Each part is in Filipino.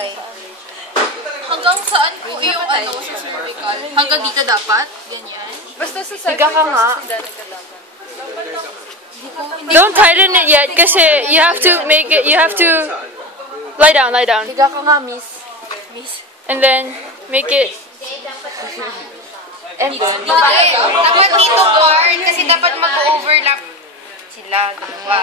Okay. Hanggang saan po yung ano sa cervical? Hanggang dito dapat? Ganyan? Basta sa cervical. Higa ka nga. Don't tighten it yet kasi you have to make it, you have to lie down. Higa ka nga, miss. And then make it. And dapat dito guard kasi dapat mag-overlap sila. Dalawa.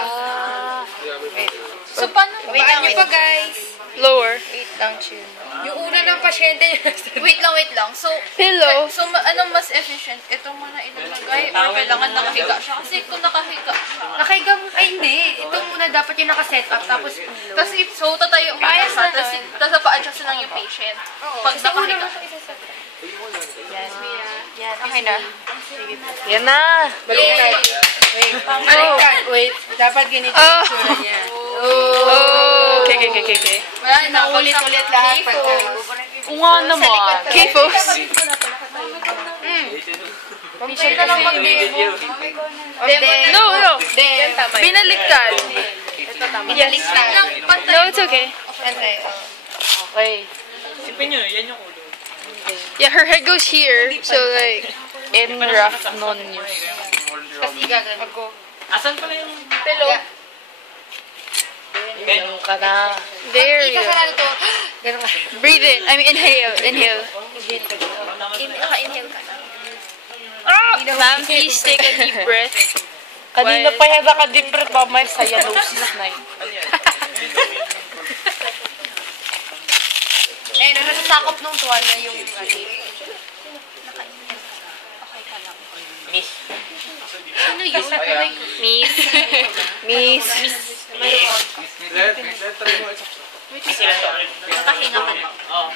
Wait. So, paano? Wait lang pa, guys. Lower. Wait lang, chill. Yung una ng pasyente niya. Wait lang. So, Pillow. So, anong mas efficient? Ito muna ilalagay or kailangan nakahiga siya? Kasi kung nakahiga siya. Nakahiga mo? Ay, hindi. Ito muna dapat yung nakaset up, tapos pillow. Tapos, so, tatayo mo Kaya siya, na tapos pa-adjust lang yung patient. Pag nakahiga. Yan. Yan. Okay na. Yan na. Baliktad. Wait. Wait. Dapat ganito yung tsura niya. Okay. Wala na. Ulit-ulit lahat. Kung nga naman. Okay, folks. Patient na lang mag-demo. No. Binaliktad. Binaliktad. No, it's okay. Okay. Sipin nyo, yan yung ulo. Yeah, her head goes here, so like in rough non-use. Kasi gagawin ako. Asan pala yung Pillow. ganun ka na? There you Ika go. ka na ito. Ganun ka. Breathe in. I mean, inhale. Naka-inhale ka na. Ma'am, please take a deep breath. Kanina pa yan naka-deep breath. Mamaya cyanosis na yun. Eh, nasasakop nung tuwalya yung Miss. Sino yun? Miss. Nakahinga ka na. Oo,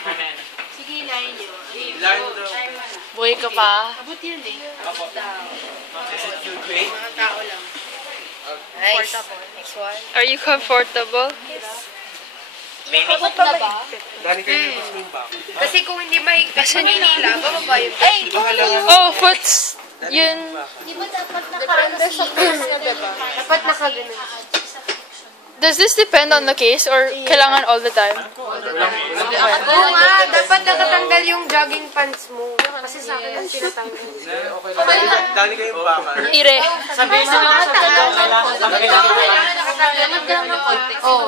Sige, line nyo. Buhay ka pa? Abot yun eh. Mga tao lang. Nice. Next one. Are you comfortable? Abot na ba? Kasi kung hindi mahigpit sa Manila, bababa yun. Ay! Oh, foots. Yun. Di ba dapat nakaano sa case na diba? Dapat nakaganon. Does this depend on the case or kailangan all the time? Oo nga, dapat nakatanggal yung jogging pants mo. Kasi sa akin yung tinatanggal. Dali kayong baka. Ire. Sabihin na lang sa tagal, kailangan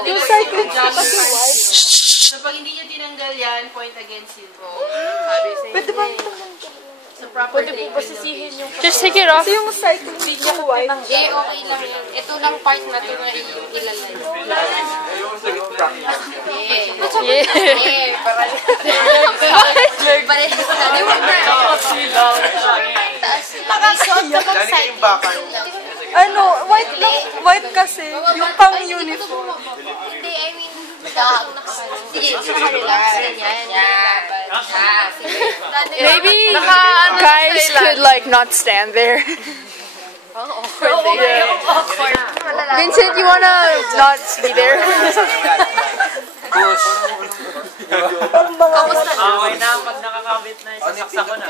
Yung cycling kasi white. So, pag hindi nyo tinanggal yan, point against you. Pwede ba sa proper tape? Just take it off. Yung cycling niya white. Eh, okay lang yan. Ito lang part na ito na ilalay. Yeah. Eh, para Dali kayong baka. Ano, white kasi. Yung pang-uniform. Hindi, I mean, sige, sa kanila. Yan. Maybe guys could like not stand there. Vincent, you wanna not be there? Okay na, pag nakakabit na, isasaksak ko na.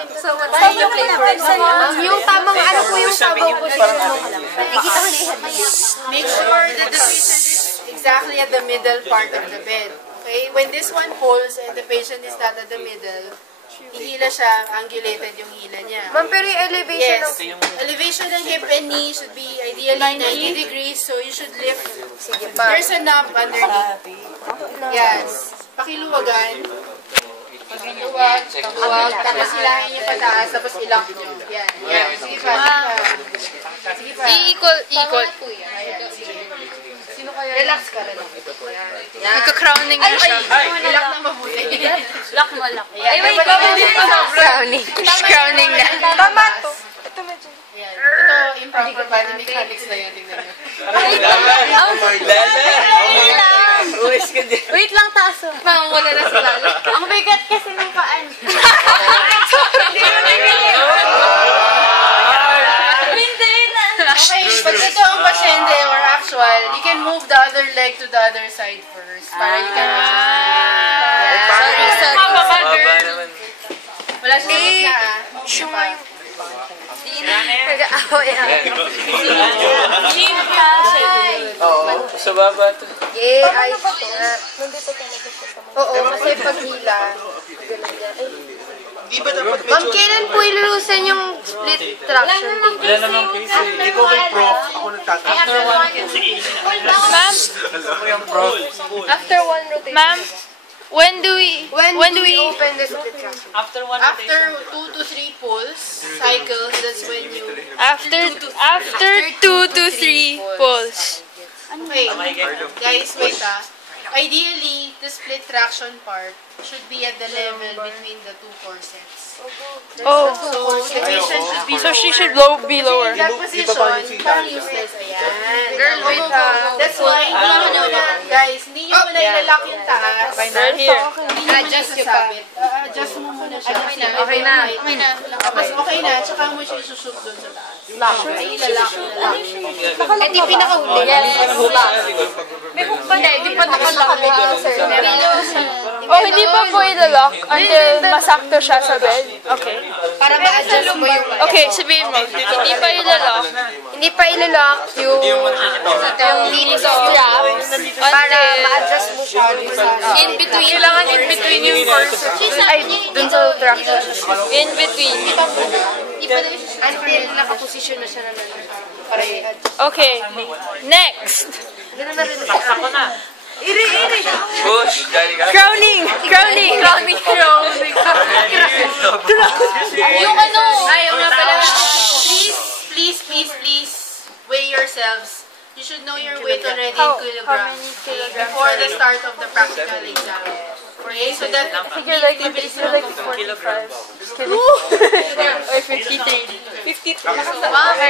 Yung tamang ano po yung sabaw po siya. Nakikita ko na Make sure that the patient is exactly at the middle part of the bed. Okay? When this one pulls and the patient is not at the middle, ihila siya, angulated yung hila niya. Ma'am, pero yung elevation Yes. Elevation ng hip and knee should be ideally 90 degrees, so you should lift. There's a knob underneath. Yes. Pakiluwagan. Luwag. Tapos ilangin niyo pataas, tapos ilock niyo. Yan. Sige pa. Sige pa. Equal. Sino kaya? Relax ka. Nagka-crowning na siya. Ilock na mabuti. lock mo. Ay, wait. Crowning. Crowning na. Tama to. Ito medyo. Ito, improper body mechanics na yan. Tingnan niyo. Wait lang, taso. Wala na si Lala. Ang bigat kasi ng paan. Okay, pag ito ang pasyente or actual, you can move the other leg to the other side first. Para you can Sorry. Wala siya na Shumay. Nag-aaway ako. Oo, sa baba to. Yeah, ay. Nandito talaga siya sa Oo, kasi paghila. Ganun yan. Ay. Di ba dapat Ma'am, kailan po ilulusan yung split traction table? Wala namang case eh. ikaw kay prof, ako nagtatanong. Ma'am, Ako yung prof. After one rotation. ma'am, when do we open the split traction? After one After rotation. 2 to 3 pulls, cycles, that's when you... after 2 to 3 pulls? Okay, guys, wait Ideally, the split traction part should be at the level between the 2 core sets. Oh, So, the patient should be so she should be lower. in that position, parang useless. Ayan. Girl, wait That's why, hindi nyo muna, guys, hindi nyo muna ilalak yung taas. Right here. Adjust nyo pa. Adjust mo muna siya. Okay na. Okay na. Tapos okay na, tsaka mo siya isushoot doon sa taas. Ay, ilalak. Eh, di pinakahuli. May hook pa na, di pa nakalaki. Oh, hindi pa po ilalak until masakto siya sa bed. Okay. Para ma-adjust mo yung... Okay, sabihin mo. Hindi pa ilalak Hindi pa ilalock yung strap para ma-adjust mo siya in between. Kailangan in between yung corset. Ay, dun sa traction. in between. Until nakaposisyon na siya naman. Para i-adjust. Okay. Next. Ganun na rin. Ako na. Iri! Push. Galing ka. Crowning. Yung ano! Ayaw na pala. Please, weigh yourselves. You should know your weight already in kilograms. Before the start of the practical exam. Okay, so that You're like 45. Just kidding. Or 53. 53.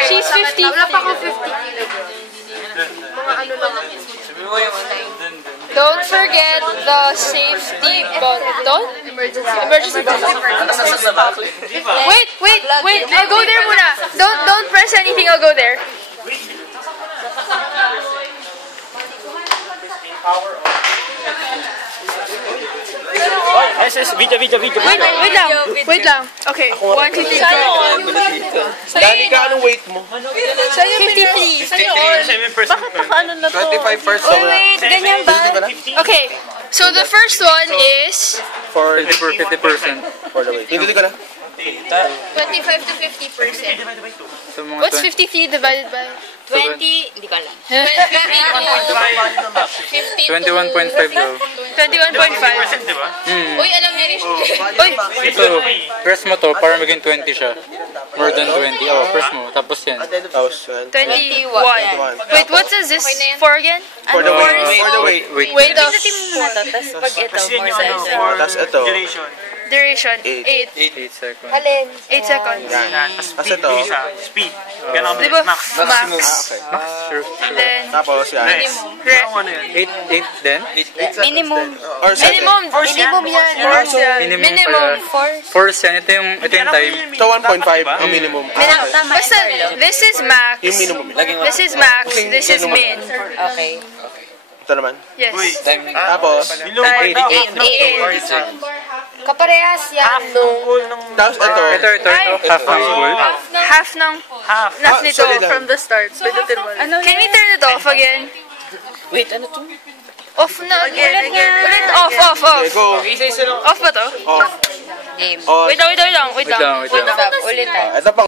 She's 53. Wala pa akong 50 kilograms. Mga ano lang. Sabi mo yung Don't forget the safety button. Emergency button. Wait. I'll go there muna. Don't press anything. I'll go there. Wait lang. Okay. 1, 2, 3, go. Dali ka, anong weight mo? 53. 25%. Wait, ganyan ba? Okay. So the first one is For 50% for the weight. Hindi ka na. 25 to 50%. What's 53 divided by? 20, hindi ko alam. 21.5 daw. 21.5. Uy, alam niya rin. Uy, Ito, press mo to para maging 20 siya. More than 20. Oh, press mo. Tapos yan. 1,000. 21. Wait, what is this for again? For the weight. For the weight. Wait, the Pinutin mo muna to, tapos pag ito, more sensor. Tapos ito. duration. 8 8 seconds. Alin? 8 seconds. Tapos ito. Speed. Di ba? Max. Okay. Then, Tapos yan. rest. 8 then? Minimum. Or 7. Minimum yan. Minimum. 4. Force yan. Ito yung time. So 1.5 ang minimum. Basta, this is max. Yung minimum. This is max. This is min. Okay. Ito naman. Yes. Tapos. 8. Kaparehas yan nung... Tapos ito. Ito. Half ng school. Half ng nito sorry lang. from the start. Can we turn it off again? Wait, ano to? Off na. Ulit off. Okay, go. Off ba to? Off. Game. On. Wait lang. Stop. Ulit. Ito pa.